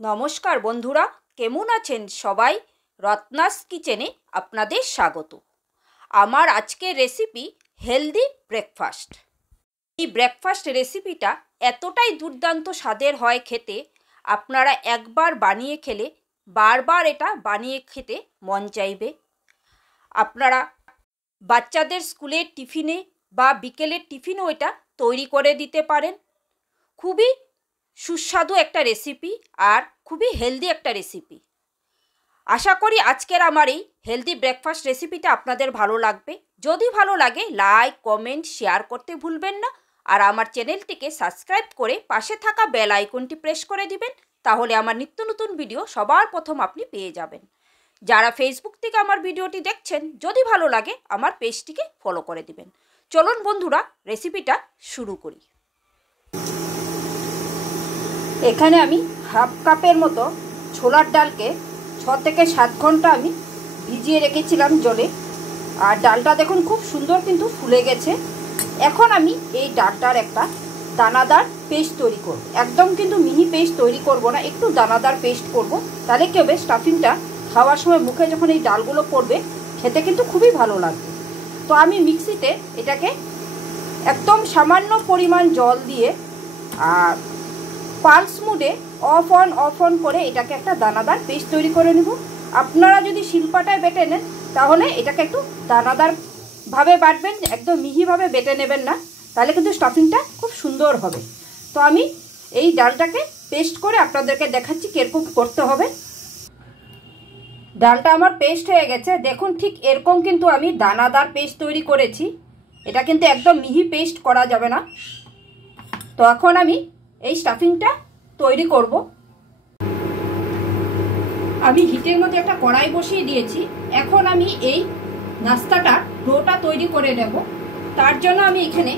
নমস্কার বন্ধুরা, কেমন আছেন সবাই? রত্নাস কিচেনে আপনাদের স্বাগত। আমার আজকের রেসিপি হেলদি ব্রেকফাস্ট। এই ব্রেকফাস্ট রেসিপিটা এতটাই দুর্দান্ত স্বাদের হয় খেতে, আপনারা একবার বানিয়ে খেলে বারবার এটা বানিয়ে খেতে মন চাইবে। আপনারা বাচ্চাদের স্কুলের টিফিনে বা বিকেলের টিফিনেও এটা তৈরি করে দিতে পারেন। খুবই সুস্বাদু একটা রেসিপি আর খুবই হেলদি একটা রেসিপি। আশা করি আজকের আমার এই হেলদি ব্রেকফাস্ট রেসিপিটা আপনাদের ভালো লাগবে। যদি ভালো লাগে লাইক, কমেন্ট, শেয়ার করতে ভুলবেন না। আর আমার চ্যানেলটিকে সাবস্ক্রাইব করে পাশে থাকা বেল আইকনটি প্রেস করে দিবেন, তাহলে আমার নিত্য নতুন ভিডিও সবার প্রথম আপনি পেয়ে যাবেন। যারা ফেসবুক থেকে আমার ভিডিওটি দেখছেন, যদি ভালো লাগে আমার পেজটিকে ফলো করে দিবেন। চলুন বন্ধুরা, রেসিপিটা শুরু করি। এখানে আমি হাফ কাপের মতো ছোলার ডালকে 6 থেকে 7 ঘন্টা আমি ভিজিয়ে রেখেছিলাম জলে। আর ডালটা দেখুন খুব সুন্দর কিন্তু ফুলে গেছে। এখন আমি এই ডালটার একটা দানাদার পেস্ট তৈরি করব। একদম কিন্তু মিহি পেস্ট তৈরি করব না, একটু দানাদার পেস্ট করব। তাহলে কি হবে, স্টাফিংটা খাওয়ার সময় মুখে যখন এই ডালগুলো পড়বে খেতে কিন্তু খুবই ভালো লাগবে। তো আমি মিক্সিতে এটাকে একদম সামান্য পরিমাণ জল দিয়ে আর পালস মুডে অফ অন করে এটাকে একটা দানাদার পেস্ট তৈরি করে নেব। আপনারা যদি শিলপাটায় বেটে নেন তাহলে এটাকে একটু দানাদারভাবে বাটবেন, একদম মিহিভাবে বেটে নেবেন না, তাহলে কিন্তু স্টাফিংটা খুব সুন্দর হবে। তো আমি এই ডালটাকে পেস্ট করে আপনাদেরকে দেখাচ্ছি কীরকম করতে হবে। ডালটা আমার পেস্ট হয়ে গেছে, দেখুন ঠিক এরকম কিন্তু আমি দানাদার পেস্ট তৈরি করেছি। এটা কিন্তু একদম মিহি পেস্ট করা যাবে না। তো এখন আমি এই স্টাফিংটা তৈরি করব। আমি হিটের মধ্যে একটা কড়াই বসিয়ে দিয়েছি। এখন আমি এই নাস্তাটা ডোটা তৈরি করে নেব। তার জন্য আমি এখানে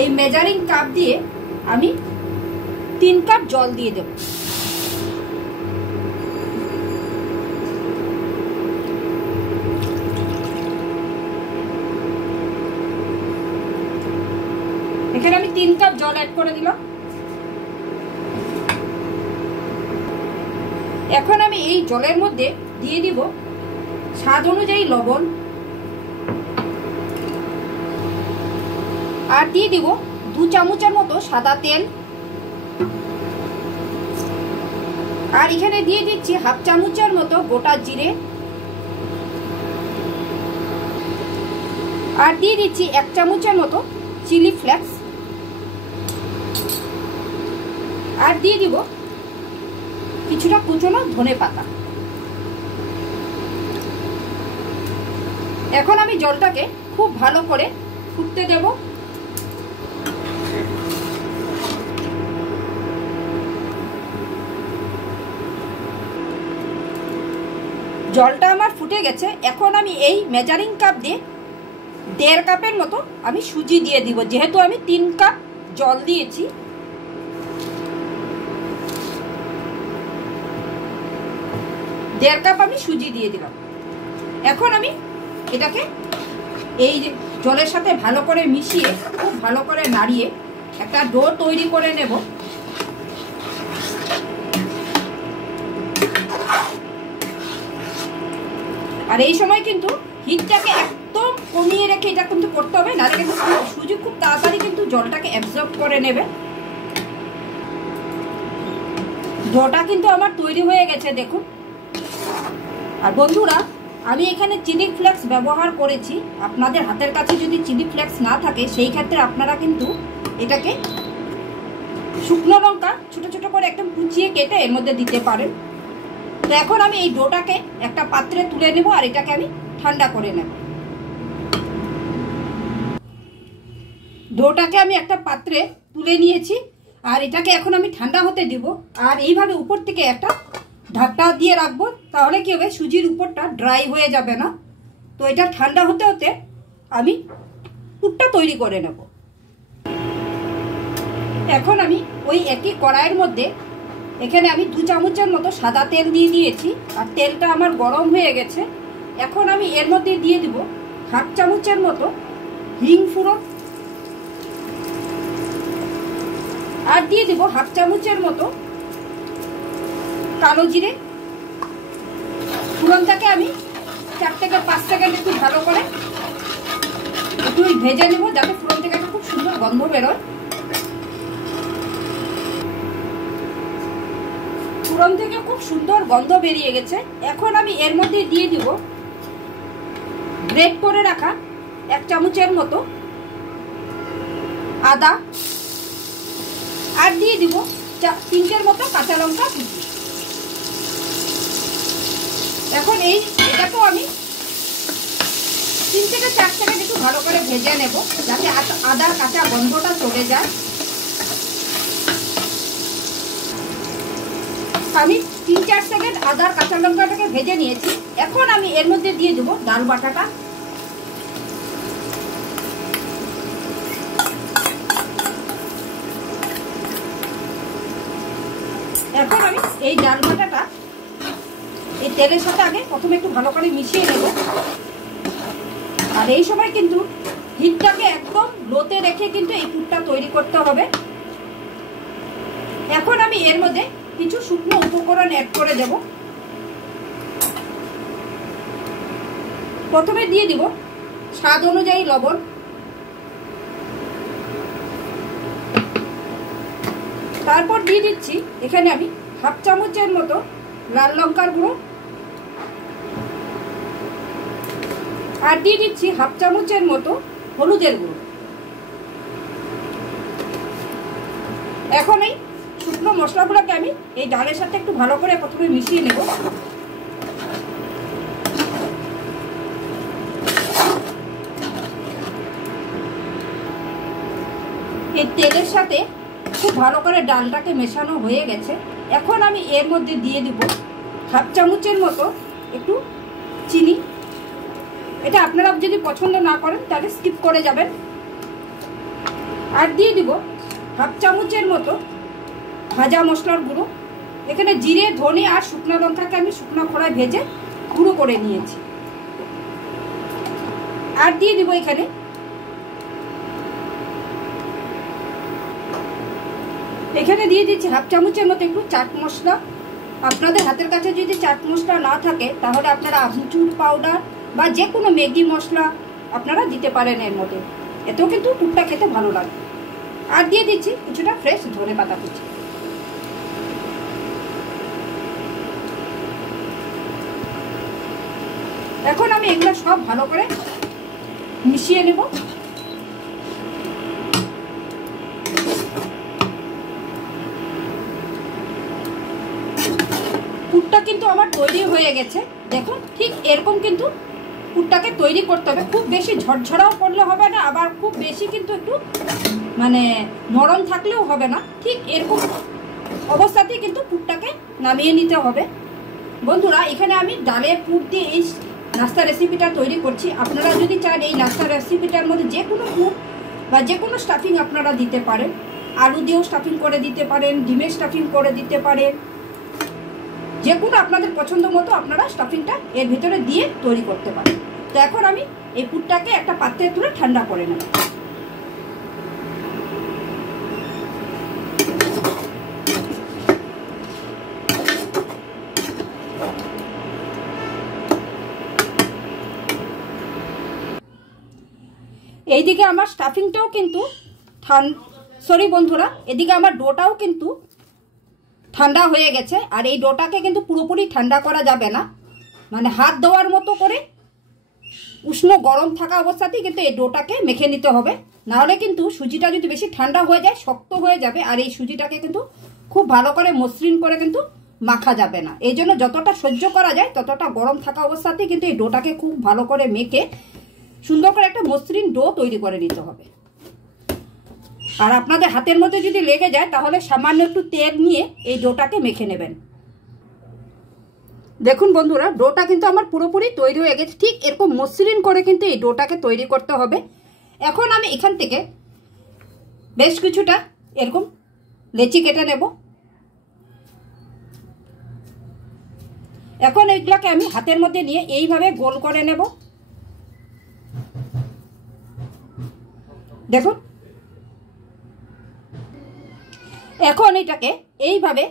এই মেজারিং কাপ দিয়ে আমি 3 কাপ জল দিয়ে দেব। এখানে আমি 3 কাপ জল অ্যাড করে দিলাম। এখন আমি এই জলের মধ্যে দিয়ে দিব স্বাদ অনুযায়ী লবণ, আর দিয়ে দিব 2 চামচের মতো সাদা তেল, আর এখানে দিয়ে দিচ্ছি হাফ চামচের মতো গোটা জিরে, আর দিয়ে দিচ্ছি 1 চামচের মতো চিলি ফ্লেক্স, আর দিয়ে দিব কিছুটা কুচনো ধনে পাতা। এখন আমি জলটাকে খুব ভালো করে ফুটতে দেব। জলটা আমার ফুটে গেছে। এখন আমি এই মেজারিং কাপ দিয়ে 1.5 কাপের মতো আমি সুজি দিয়ে দিব, যেহেতু আমি 3 কাপ জল দিয়েছি। দেড় কাপ আমি সুজি দিয়ে দিলাম। এখন আমি এটাকে এই জলের সাথে ভালো করে মিশিয়ে খুব ভালো করে নাড়িয়ে একটা ডো তৈরি করে নেব। আর এই সময় কিন্তু হিটটাকে একদম কমিয়ে রেখে এটা কিন্তু করতে হবে, নাহলে কিন্তু সুজি খুব তাড়াতাড়ি কিন্তু জলটাকে অ্যাবজর্ব করে নেবে। ডোটা কিন্তু আমার তৈরি হয়ে গেছে দেখুন। আর বন্ধুরা, আমি এখানে চিলি ফ্লেক্স ব্যবহার করেছি। আপনাদের হাতের কাছে যদি চিলি ফ্লেক্স না থাকে সেই ক্ষেত্রে আপনারা কিন্তু এটাকে শুকনো লঙ্কা ছোট ছোট করে একদম কুচিয়ে কেটে এর মধ্যে দিতে পারেন। তো এখন আমি এই ডোটাকে একটা পাত্রে তুলে নেব আর এটাকে আমি ঠান্ডা করে নেব। ডোটাকে আমি একটা পাত্রে তুলে নিয়েছি আর এটাকে এখন আমি ঠান্ডা হতে দিব। আর এইভাবে উপর থেকে একটা ঢাকনা দিয়ে রাখবো, তাহলে কি হবে, সুজির উপরটা ড্রাই হয়ে যাবে না। তো এটা ঠান্ডা হতে হতে আমি পুরটা তৈরি করে নেব। এখন আমি ওই একই কড়াইয়ের মধ্যে এখানে আমি 2 চামচের মতো সাদা তেল দিয়ে দিয়েছি আর তেলটা আমার গরম হয়ে গেছে। এখন আমি এর মধ্যে দিয়ে দিব হাফ চামচের মতো হিং ফোড়ন, আর দিয়ে দেব হাফ চামচের মতো কালো জিরে। ফোড়নটাকে আমি 4 থেকে 5 সেকেন্ড একটু ভালো করে একটু ভেজে নেব, যাতে ফোড়ন থেকে একটা খুব সুন্দর গন্ধ বেরোয়। ফোড়ন থেকে খুব সুন্দর গন্ধ বেরিয়ে গেছে। এখন আমি এর মধ্যে দিয়ে দিব গ্রেট করে রাখা 1 চামচের মতো আদা, আর দিয়ে দিব 3টের মতো কাঁচা লঙ্কা কুচি। এখন এটাকেও আমি 3 থেকে 4 সেকেন্ড একটু ভালো করে ভেজে নেব, যাতে আদার কাঁচা গন্ধটা চলে যায়। আমি 3-4 সেকেন্ড আদার কাঁচা লঙ্কাটাকে ভেজে নিয়েছি। এখন আমি এর মধ্যে দিয়ে দেব ডাল বাটাটা। এখন আমি এই ডাল বাটাটা এই তেলের সাথে আগে প্রথমে একটু ভালো করে মিশিয়ে নেব। আর এই সময় কিন্তু হিটটাকে একদম লোতে রেখে কিন্তু এই পুরটা তৈরি করতে হবে। এখন আমি এর মধ্যে কিছু শুকনো উপকরণ অ্যাড করে দেব। প্রথমে দিয়ে দিব স্বাদ অনুযায়ী লবণ, তারপর দিয়ে দিচ্ছি এখানে আমি হাফ চামচের মতো লাল লঙ্কার গুঁড়ো, আর দিয়ে দিচ্ছি হাফ চামচের মতো হলুদের গুঁড়ো। এখন এই শুকনো মশলাগুলোকে আমি এই ডালের সাথে একটু ভালো করে প্রথমে মিশিয়ে নেব। এই তেলের সাথে খুব ভালো করে ডালটাকে মেশানো হয়ে গেছে। এখন আমি এর মধ্যে দিয়ে দিব হাফ চামচের মতো একটু চিনি। এটা আপনারা যদি পছন্দ না করেন তাহলে স্কিপ করে যাবেন। আর দিয়ে দিব হাফ চামচের মতো ভাজা মশলার গুঁড়ো। এখানে জিরে, ধনে আর শুকনো লঙ্কাকে আমি শুকনো খোলায় ভেজে গুঁড়ো করে নিয়েছি। আর দিয়ে দিব এখানে দিয়ে দিচ্ছি হাফ চামচের মতো একটু চাট মশলা। আপনাদের হাতের কাছে যদি চাট মশলা না থাকে তাহলে আপনারা আমচুর পাউডার বা যে কোনো ম্যাগি মশলা আপনারা দিতে পারেন এর মধ্যে, এতেও কিন্তু পুরটা খেতে ভালো লাগে। আর দিয়ে দিচ্ছি কিছুটা ফ্রেশ ধনে পাতা কুচি। এখন আমি এগুলো সব ভালো করে মিশিয়ে নেব। পুরটা কিন্তু আমার তৈরি হয়ে গেছে। দেখুন ঠিক এরকম কিন্তু পুরটাকে তৈরি করতে হবে। খুব বেশি ঝরঝরাও করলে হবে না, আবার খুব বেশি কিন্তু একটু মানে নরম থাকলেও হবে না। ঠিক এরকম অবস্থাতেই কিন্তু পুরটাকে নামিয়ে নিতে হবে। বন্ধুরা, এখানে আমি ডালের পুর দিয়ে এই নাস্তা রেসিপিটা তৈরি করছি। আপনারা যদি চান এই নাস্তা রেসিপিটার মধ্যে যে কোনো পুর বা যে কোনো স্টাফিং আপনারা দিতে পারেন। আলু দিয়েও স্টাফিং করে দিতে পারেন, ডিমের স্টাফিং করে দিতে পারেন, যে কোনো আপনাদের পছন্দ মতো আপনারা স্টাফিংটা এর ভিতরে দিয়ে তৈরি করতে পারেন। তো এখন আমি এই পুরটাকে একটা পাত্রে তুলে ঠান্ডা করে নেব। এইদিকে আমার স্টাফিংটাও কিন্তু বন্ধুরা, এদিকে আমার ডোটাও কিন্তু ঠান্ডা হয়ে গেছে। আর এই ডোটাকে কিন্তু পুরোপুরি ঠান্ডা করা যাবে না, মানে হাত দেওয়ার মতো করে উষ্ণ গরম থাকা অবস্থাতেই কিন্তু এই ডোটাকে মেখে নিতে হবে। নাহলে কিন্তু সুজিটা যদি বেশি ঠান্ডা হয়ে যায় শক্ত হয়ে যাবে, আর এই সুজিটাকে কিন্তু খুব ভালো করে মসৃণ করে কিন্তু মাখা যাবে না। এই জন্য যতটা সহ্য করা যায় ততটা গরম থাকা অবস্থাতেই কিন্তু এই ডোটাকে খুব ভালো করে মেখে সুন্দর করে একটা মসৃণ ডো তৈরি করে নিতে হবে। আর আপনাদের হাতের মধ্যে যদি লেগে যায় তাহলে সামান্য একটু তেল নিয়ে এই ডোটাকে মেখে নেবেন। দেখুন বন্ধুরা, ডোটা কিন্তু আমার পুরোপুরি তৈরি হয়ে গেছে। ঠিক এরকম মসৃণ করে কিন্তু এই ডোটাকে তৈরি করতে হবে। এখন আমি এখান থেকে বেশ কিছুটা এরকম লেচি কেটে নেব। এখন এইগুলোকে আমি হাতের মধ্যে নিয়ে এইভাবে গোল করে নেব। দেখুন এখন এটাকে এইভাবে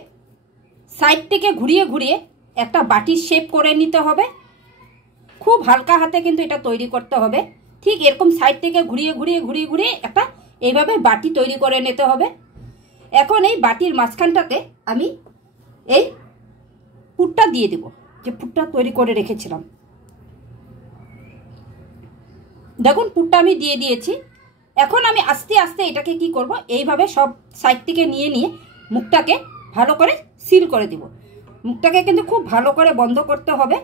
সাইড থেকে ঘুরিয়ে ঘুরিয়ে একটা বাটির শেপ করে নিতে হবে। খুব হালকা হাতে কিন্তু এটা তৈরি করতে হবে। ঠিক এরকম সাইড থেকে ঘুরিয়ে ঘুরিয়ে ঘুরিয়ে ঘুরিয়ে একটা এইভাবে বাটি তৈরি করে নিতে হবে। এখন এই বাটির মাঝখানটাতে আমি এই পুরটা দিয়ে দেব, যে পুরটা তৈরি করে রেখেছিলাম। দেখুন পুরটা আমি দিয়ে দিয়েছি। এখন আমি আস্তে আস্তে এটাকে কি করব, এইভাবে সব সাইড থেকে নিয়ে নিয়ে মুখটাকে ভালো করে সিল করে দিব। মুখটাকে কিন্তু খুব ভালো করে বন্ধ করতে হবে।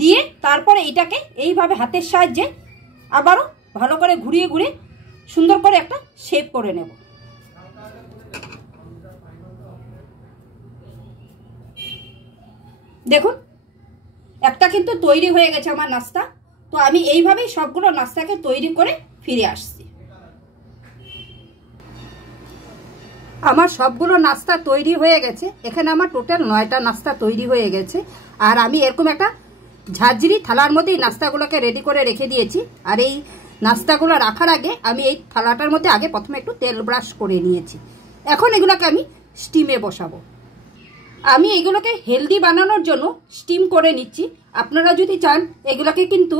দিয়ে তারপরে এটাকে এইভাবে হাতের সাহায্যে আবারও ভালো করে ঘুরিয়ে ঘুরিয়ে সুন্দর করে একটা শেপ করে নেব। দেখুন একটা কিন্তু তৈরি হয়ে গেছে আমার নাস্তা। তো আমি এইভাবেই সবগুলো নাস্তাকে তৈরি করে ফিরে আসছি। আমার সবগুলো নাস্তা তৈরি হয়ে গেছে। এখানে আমার টোটাল 9টা নাস্তা তৈরি হয়ে গেছে। আর আমি এরকম একটা ঝাঁঝরি থালার মধ্যে এই নাস্তাগুলোকে রেডি করে রেখে দিয়েছি। আর এই নাস্তাগুলো রাখার আগে আমি এই থালাটার মধ্যে আগে প্রথমে একটু তেল ব্রাশ করে নিয়েছি। এখন এগুলোকে আমি স্টিমে বসাবো। আমি এগুলোকে হেলদি বানানোর জন্য স্টিম করে নিচ্ছি। আপনারা যদি চান এগুলোকে কিন্তু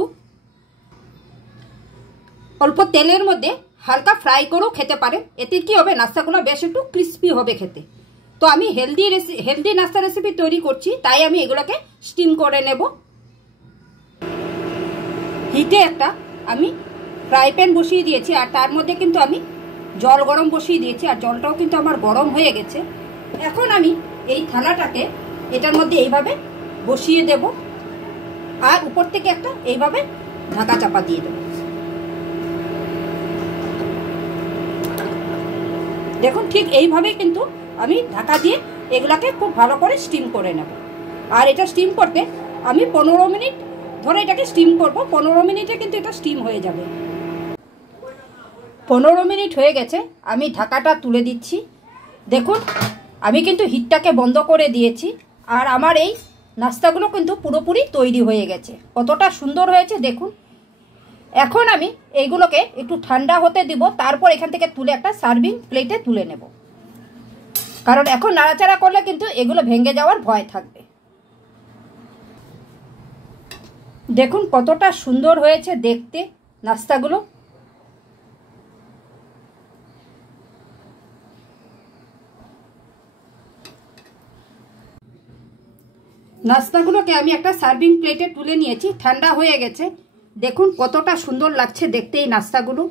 অল্প তেলের মধ্যে হালকা ফ্রাই করেও খেতে পারেন। এতে কি হবে, নাস্তাগুলো বেশ একটু ক্রিস্পি হবে খেতে। তো আমি হেলদি নাস্তা রেসিপি তৈরি করছি, তাই আমি এগুলোকে স্টিম করে নেব। হিটে একটা আমি ফ্রাই প্যান বসিয়ে দিয়েছি, আর তার মধ্যে কিন্তু আমি জল গরম বসিয়ে দিয়েছি। আর জলটাও কিন্তু আমার গরম হয়ে গেছে। এখন আমি এই থালাটাকে এটার মধ্যে এইভাবে বসিয়ে দেব, আর উপর থেকে একটা এইভাবে ঢাকা চাপা দিয়ে দেব। দেখুন ঠিক এইভাবেই কিন্তু আমি ঢাকা দিয়ে এগুলাকে খুব ভালো করে স্টিম করে নেব। আর এটা স্টিম করতে আমি 15 মিনিট ধরে এটাকে স্টিম করব। 15 মিনিটে কিন্তু এটা স্টিম হয়ে যাবে। 15 মিনিট হয়ে গেছে, আমি ঢাকাটা তুলে দিচ্ছি। দেখুন আমি কিন্তু হিটটাকে বন্ধ করে দিয়েছি। আর আমার এই নাস্তাগুলো কিন্তু পুরোপুরি তৈরি হয়ে গেছে। কতটা সুন্দর হয়েছে দেখুন। এখন আমি এইগুলোকে একটু ঠান্ডা হতে দিব, তারপর এখান থেকে তুলে একটা সার্ভিং প্লেটে তুলে নেব। কারণ এখন নাড়াচাড়া করলে কিন্তু এগুলো ভেঙে যাওয়ার ভয় থাকবে। দেখুন কতটা সুন্দর হয়েছে দেখতে নাস্তাগুলো। নাস্তাগুলোকে আমি একটা সার্ভিং প্লেটে তুলে নিয়েছি, ঠান্ডা হয়ে গেছে। দেখুন কতটা সুন্দর লাগছে দেখতে এই নাস্তাগুলো।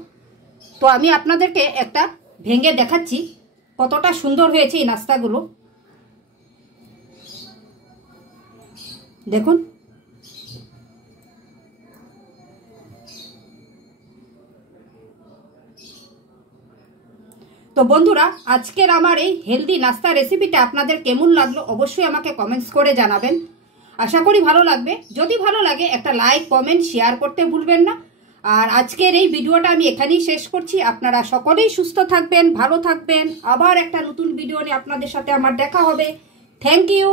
তো আমি আপনাদেরকে একটা ভেঙে দেখাচ্ছি কতটা সুন্দর হয়েছে এই নাস্তাগুলো। দেখুন তো বন্ধুরা, আজকের আমার এই হেলদি নাস্তা রেসিপিটা আপনাদের কেমন লাগলো অবশ্যই আমাকে কমেন্টস করে জানাবেন। আশা করি ভালো লাগবে। যদি ভালো লাগে একটা লাইক কমেন্ট শেয়ার করতে ভুলবেন না। আর আজকের এই ভিডিওটা আমি এখানেই শেষ করছি। আপনারা সকলেই সুস্থ থাকবেন, ভালো থাকবেন। আবার একটা নতুন ভিডিও নিয়ে আপনাদের সাথে আমার দেখা হবে। Thank you.